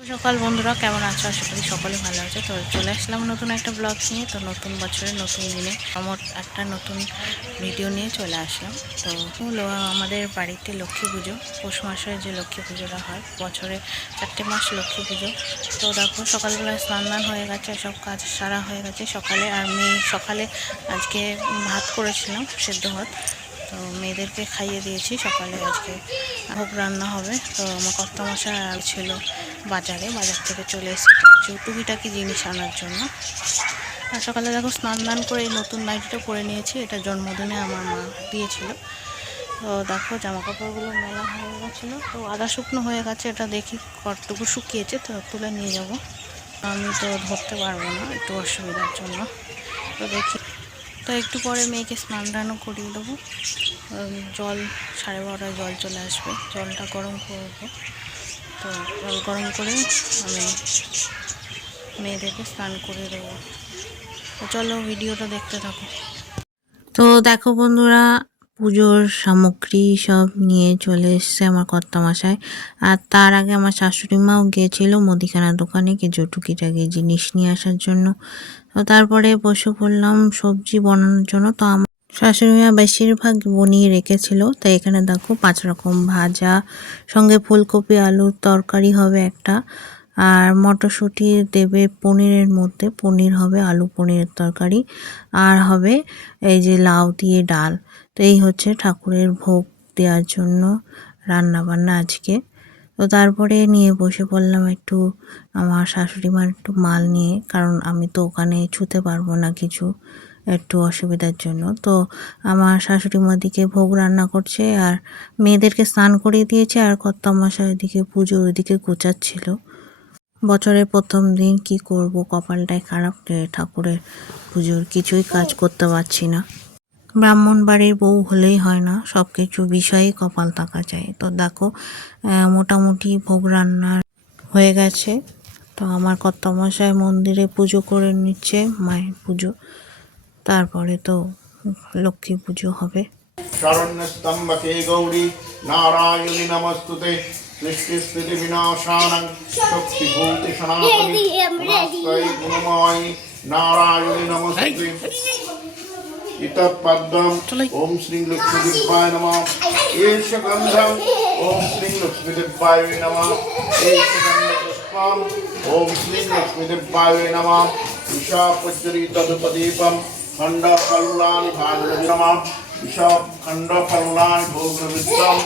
সকাল বন্ধুরা, কেমন আছো? আশা করি সকলে ভালো আছে। তো চলে আসলাম নতুন একটা ব্লগ নিয়ে। তো নতুন বছরের নতুন দিনে আমার একটা নতুন ভিডিও নিয়ে চলে আসলাম। তো আমাদের বাড়িতে লক্ষ্মী পুজো। পৌষ মাসে যে লক্ষ্মী পুজোটা হয়, বছরে চারটে মাস লক্ষ্মী পুজো। তো দেখো, সকালবেলায় স্নান দান হয়ে গেছে, সব কাজ সারা হয়ে গেছে। সকালে আর মেয়ে, সকালে আজকে ভাত করেছিলাম, সেদ্ধ ভাত। তো মেয়েদেরকে খাইয়ে দিয়েছি সকালে আজকে ভোগ রান্না হবে। তো আমার কর্তা মশাই ছিল বাজারে, বাজার থেকে চলে এসেছে। কিছু টুকিটাকি জিনিস আনার জন্য। আর সকালে দেখো স্নান দান করে এই নতুন নাইটিটা পরে নিয়েছি। এটা জন্মদিনে আমার মা দিয়েছিল। তো দেখো জামা কাপড়গুলো মেলা হয়ে গেছিল। তো আদা শুকনো হয়ে গেছে। এটা দেখি কতটুকু শুকিয়েছে, তো তুলে নিয়ে যাব। আমি তো ধরতে পারব না একটু অসুবিধার জন্য। তো দেখি তো একটু পরে মেয়েকে স্নান দানও করিয়ে দেবো। জল, সাড়ে বারোটায় জল চলে আসবে। জলটা গরম করব। তো জল গরম করে আমি মেয়েদেরকে স্নান করিয়ে দেবো। তো চলো ভিডিওটা দেখতে থাকো। তো দেখো বন্ধুরা, পুজোর সামগ্রী সব নিয়ে চলে এসছে আমার কর্তামশাই। আর তার আগে আমার শাশুড়ি মাও গিয়েছিল মুদিখানার দোকানে কিছু টুকিটাকি জিনিস নিয়ে আসার জন্য। তো তারপরে বসে পড়লাম সবজি বানানোর জন্য। তো আমার শাশুড়ি মা বেশিরভাগ বনিয়ে রেখেছিল। তাই এখানে দেখো পাঁচ রকম ভাজা, সঙ্গে ফুলকপি, আলুর তরকারি হবে একটা, আর মটরশুঁটি দেবে পনিরের মধ্যে। পনির হবে আলু পনিরের তরকারি, আর হবে এই যে লাউ দিয়ে ডাল। তো এই হচ্ছে ঠাকুরের ভোগ দেওয়ার জন্য রান্না বান্না আজকে। তো তারপরে নিয়ে বসে পড়লাম একটু আমার শাশুড়ি মার একটু মাল নিয়ে, কারণ আমি তো ওখানে ছুতে পারব না কিছু একটু অসুবিধার জন্য। তো আমার শাশুড়ি মা দিকে ভোগ রান্না করছে আর মেয়েদেরকে স্নান করিয়ে দিয়েছে আর কর্তামশাই ওইদিকে পুজোর ওইদিকে গোচাচ্ছিল বছরের প্রথম দিন কি করব, কপালটাই খারাপ ঠাকুরের পুজোর কিছুই কাজ করতে পারছি না। ব্রাহ্মণ বাড়ির বউ হলেই হয় না সব কিছু বিষয়ে কপাল থাকা যায় তো দেখো মোটামুটি ভোগ রান্নার হয়ে গেছে। তো আমার কর্তামশায় মন্দিরে পুজো করে নিচ্ছে মায়ের পুজো। তারপরে তো লক্ষ্মী পুজো হবে। নারায়ণী নারায়ণী ইতাপাদ্যম ওম শ্রী লক্ষ্মীদেবায় নম। এষ গন্ধম ওম শ্রী লক্ষ্মীদেবায় নম। এষ গন্ধপুষ্পম ওম শ্রী লক্ষ্মীদেবায় নম। ঈশা প্রজ্বলিতদুপদীপম খণ্ডফলানি ভাগ্যবিরম ঈশা খণ্ডফলানি ভোগ্রবিদ্যম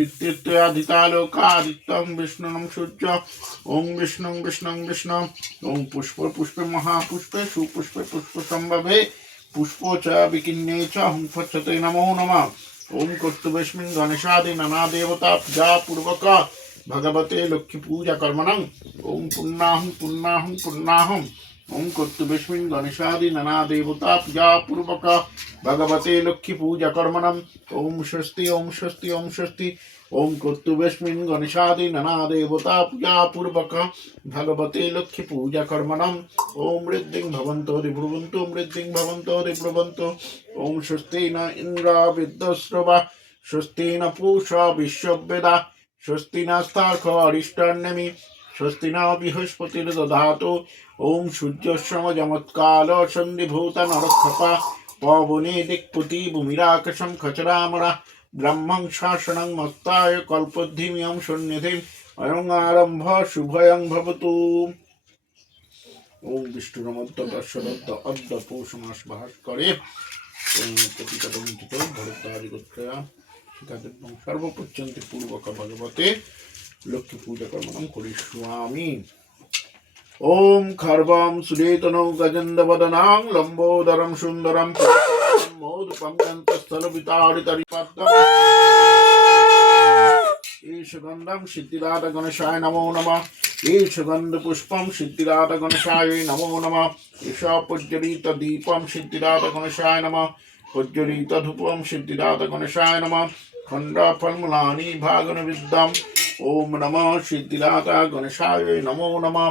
इत्याधिकालोकादित्यं विष्णुनं सूर्य ओं विष्णु विष्णु विष्णु। ओं पुष्प महापुष्पे सुपुष्पे पुष्पसम्भवे पुष्पो च विकिन्ये च हुं नमो नमः। ओं कर्तुभेस्मिन् गणेशादि ननादेवता पूजापूर्वक भगवते लक्ष्मीपूजाकर्मणम् ॐ पुण्णाहं पुण्णाहं पुण्णाहं পূর্বক ভগবতে লক্ষ্মী পূজা কর্মণং ওং পুণ্যাহং পুণ্যাহং পুণ্যাহং ওং কর্তুবেস্মিন গণেশাদি নানা দেবতা পূজা পূর্বক ভগবতে লক্ষ্মী পূজা কর্মণম ওম স্বস্তি ওম স্বস্তি ওম স্বস্তি ওম কর্তুবেস্মিন গণেশাদি নানা দেবতা পূজা পূর্বক ভগবতে লক্ষ্মী পূজা কর্মণম ওম ঋদ্ধিং ভবন্ত রিব্রুবন্তু মৃদ্ধিং ভবন্ত রিব্রুবন্তু ওম স্বস্তি ন ইন্দ্রা বিদ্যশ্রবা স্বস্তি ন পূষা বিশ্ববেদা স্বস্তি নাস্তার্ক অরিষ্টান্নমি স্বস্তি না বৃহস্পতির্দধাতু ওম সূর্যসমজমৎকাল সন্ধিভূত নরক্ষপা। পবনে দিক্পতি ভূমিরাকাশম খচরামরা। ব্রহ্মং শাসনং মস্তায় কল্পদ্ধিমিয়ং সন্ন্যধিম অয়ং আরম্ভ শুভয়ং ভবতু। ওম বিষ্ণুর মধ্য দর্শরদ্দ অদ্য পৌষ মাস বাস করে ভরদ্বাজি গোত্রয়া। শিখাদেবং সর্বপর্যন্তে পূর্বক ভগবতে। লক্ষ্মী পূজকর্মণম করিষ্যামি ওম খর্বম সুরেতন গজেন্দ্রবদনাং লম্বোদরম সুন্দরম মৌদুপম ঈশগন্ধম সিদ্ধিরাট গণেশায় নমো নম। ঈশগন্ধ পুষ্পম সিদ্ধিরাট গণেশায় নমো নম। ঈশ প্রজ্জ্বলিত দীপম সিদ্ধিরাট গণেশায় নম। প্রজ্জ্বলিত ধূপম সিদ্ধিরাট গণেশায় নম। খণ্ড ফলমূলানি ভাগন বিদ্যাম ॐ नमः शिथिलाता गणेशाय नमो नमः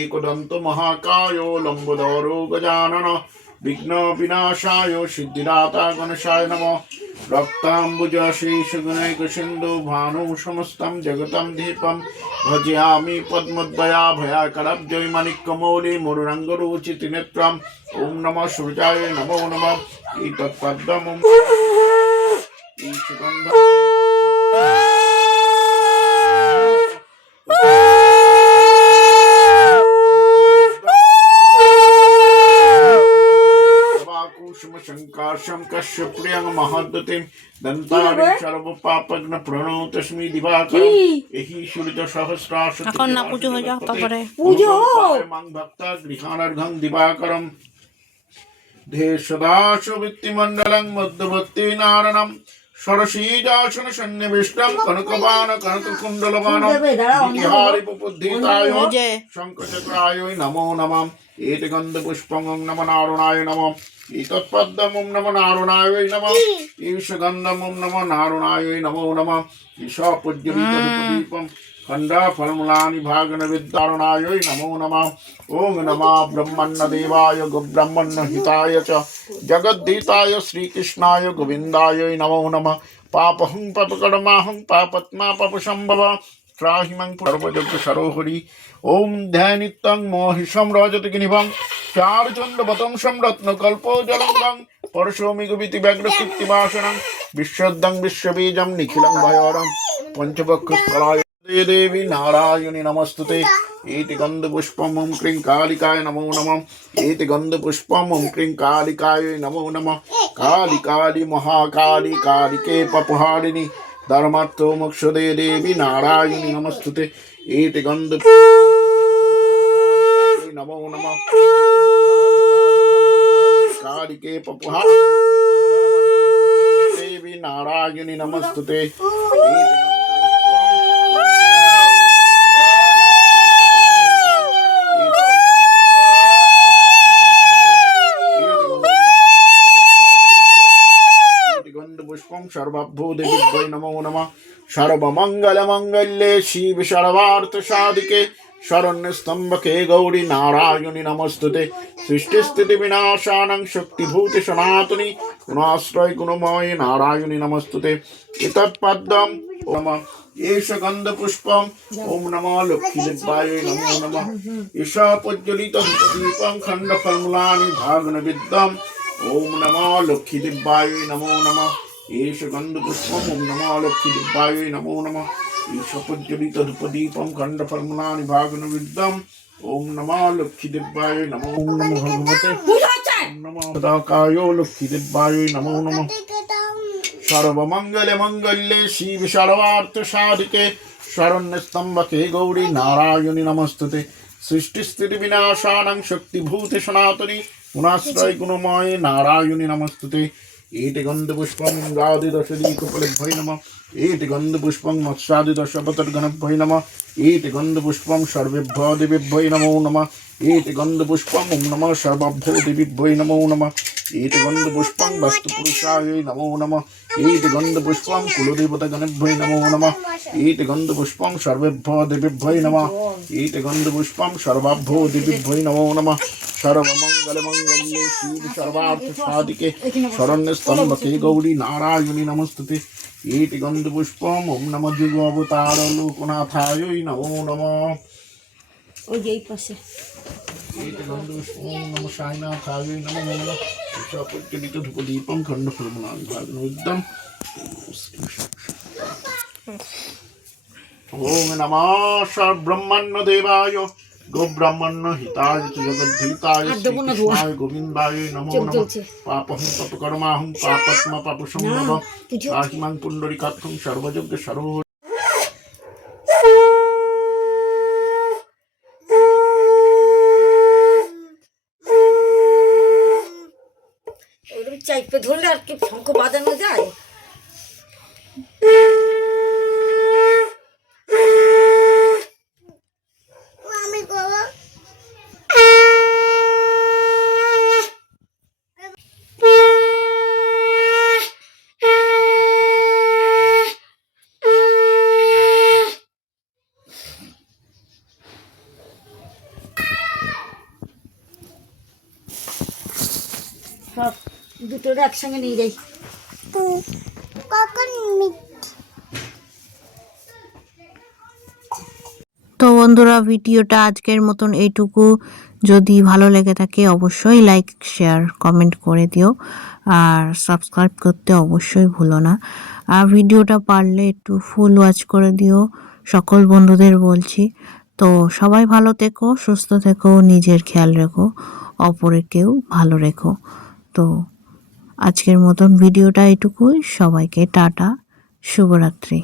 एकदन्तमहाकायो लम्बोदरो गजानन विघ्नविनाशाय सिद्धिदाता गणेशाय नमः रक्ताम्बुजशेषगुणैकसिन्धु भानुं समस्तं जगतं दीपं भजयामि पद्मद्वयाभयाकरब्जैमणिक्कमौलि मुरुरङ्गरुचितिनेत्रम् ॐ नमः सूर्याय नमो नमः एतत्पद्मं सुगन्धम् शङ्काशं कश्य प्रियं महद्दतिं दन्तारि सर्वपापग्न प्रणोतस्मि दिवाकरम् एहि সূর্য সহস্রাশ এখন না পুজো হয়ে যাক তারপরে পুজো মাং ভক্তা গৃহাণর্ঘং দিবাকরম ধে সদাশু বৃত্তিমণ্ডলং মধ্যবর্তী নারায়ণম সরসীজাসন সন্নিবিষ্টম কনকবান কনককুণ্ডলবান ইতিহারি বুদ্ধিতায় ওই যে শঙ্কচক্রায় নমো নমঃ এতে গন্ধ পুষ্পং নম নারুণায় নম এতৎপদ্মম নম নারুণায় নম ঈশ গন্ধম নম নারুণায় নমো নম ঈশা পূজ্যদীপম খণ্ডা ফলমূলানি ভাগন বিদ্যারুণায় নমো নম ওম নমা ব্রহ্মণ্য দেবায় গোব্রহ্মণ্য হিতায় চ জগদ্দীতায় ত্রাহিমং সর্বযজ্ঞ সরোহরি ওম ধ্যানিত্যং মোহিষম রজতকি নিভং চারচন্দ বতংসম রত্ন কল্প জলঙ্গং পরশোমি গুবিতি ব্যগ্র কীর্তিবাসনং বিশ্বদ্দং বিশ্ববীজম নিখিলং ভয়রম পঞ্চপক্ষ স্থলায় দেবী নারায়ণী নমস্তুতে পুষ্পম ওম ক্রিং কালিকায় নমো নম কালি কালি মহাকালি কালিকে পপহারিণী ধর্মার্থ মোক্ষদে দেবী নারায়ণী নমস্তুতে এতে গন্ধ নম নম কারিকে পপুহা দেবী নারায়ণী নমস্তুতে পুষ্পম সর্বাভ্যো দেবী নমো নম সর্বমঙ্গল মঙ্গল্যে শিব সর্বার্থ সাধিকে শরণ্য স্তম্ভকে গৌরী নারায়ণী নমস্তুতে সৃষ্টি স্থিতি বিনাশানং শক্তিভূতি সনাতনী গুণাশ্রয় গুণময় নারায়ণী নমস্তুতে এতৎপদ্মম নম এষ গন্ধ পুষ্পম ওম নম লক্ষ্মী দেবায় নমো নম ঈশা প্রজ্বলিত দীপং খণ্ড ফলমূলানি ভাগন বিদ্যম ওম নম লক্ষ্মী দেবায় নমো নম এষ গন্ধ পুষ্পম ওম নম লক্ষ্মী দেবায় নমো নম ঈশ প্রজ্বলিত ধূপদীপম খণ্ড ফলমূলানি ভাগন বিদ্যম ওম নম লক্ষ্মী দেবায় নমো নম ভগবতে নম সদাকায় লক্ষ্মী দেবায় নমো নমঃ সর্বমঙ্গলে মঙ্গলে শিব সর্বার্থ সাধিকে শরণ্য গৌরী নারায়ণী নমস্তুতে সৃষ্টি স্থিতি বিনাশানং শক্তিভূতি সনাতনী গুণাশ্রয় গুণময় নারায়ণী নমস্তুতে ఏటి గంధ పుష్పం ఇంద్రాది దశదీకఫలభ్యై నమ ఏటి గంధ పుష్పం మత్స్యాది దశపతర్గణభ్యై నమ এটি গন্ধপুষ্পং মৎস্যাদি দশপতর গণভ্যই নম। এটি গন্ধপুষ্পং সর্বেভ্য দেবীভ্যই নমো নম। এটি গন্ধপুষ্পং ওম নম সর্বভ্য দেবীভ্যই নমো নম। এটি গন্ধপুষ্পং বস্তুপুরুষায় নমো নম। এটি গন্ধপুষ্পং কুলদেবতা গণভ্যই নমো নম। এটি গন্ধপুষ্পং সর্বেভ্য দেবীভ্যই নম। এটি গন্ধপুষ্পং সর্বাভ্য দেবীভ্যই নমো নম। সর্বমঙ্গলমঙ্গল্যে শ্রী সর্বার্থ সাধিকে শরণ্যস্তম্ভকে গৌরী নারায়ণী নমস্তুতে। কীটগন্ধপুষ্পম ওম নম যুগ অবতার লোকনাথায় নমো নম ওই যে পাশে। কীটগন্ধপুষ্পম ওম নম সাইনাথায় নমো নম প্রজ্বলিত ধূপদীপম খণ্ডফলমুদ্যম ওম নমঃ ব্রহ্মাণ্য দেবায় গোব্রাহ্মণ্য হিতায় জগদ্ধিতায় শ্রীকৃষ্ণায় গোবিন্দায় নমো নম। পাপহং তপকর্মাহং পাপাত্মা পাপুষং নম। রাহিমান পুণ্ডরিকাক্ষং সর্বযজ্ঞ সর্ব চাইপে ধরলে আর কি শঙ্খ বাজানো যায়? সব দুটোর একসঙ্গে নিয়ে যাই। তো বন্ধুরা ভিডিওটা আজকের মতন এইটুকু। যদি ভালো লেগে থাকে অবশ্যই লাইক শেয়ার কমেন্ট করে দিও। আর সাবস্ক্রাইব করতে অবশ্যই ভুলো না। আর ভিডিওটা পারলে একটু ফুল ওয়াচ করে দিও। সকল বন্ধুদের বলছি। তো সবাই ভালো থেকো সুস্থ থেকো নিজের খেয়াল রেখো অপরেকেও ভালো রেখো। তো আজকের মতন ভিডিওটা এটুকুই। সবাইকে টাটা। শুভরাত্রি।